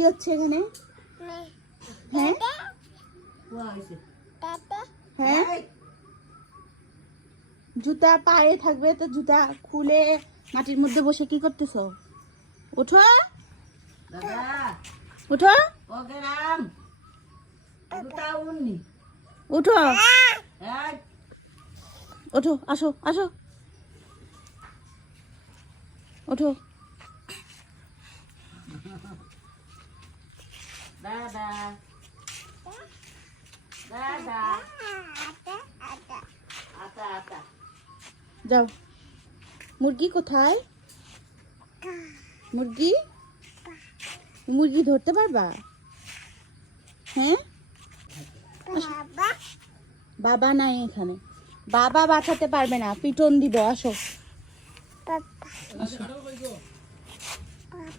কি হচ্ছে এখানে? হ্যাঁ হ্যাঁ, জুতা পায়ে থাকবে তো জুতা খুলে মাটির মধ্যে বসে কি করতেছো? ওঠো ওঠো ওঠো ওঠো, আসো আসো, ওঠো। দাদা দাদা আতা আতা যাও। মুরগি কোথায়? মুরগি, মুরগি ধরতে পারবা? হ্যাঁ, বাবা নাই এখানে, বাবা বাঁচাতে পারবে না, পিটন দিব। আসো আসো।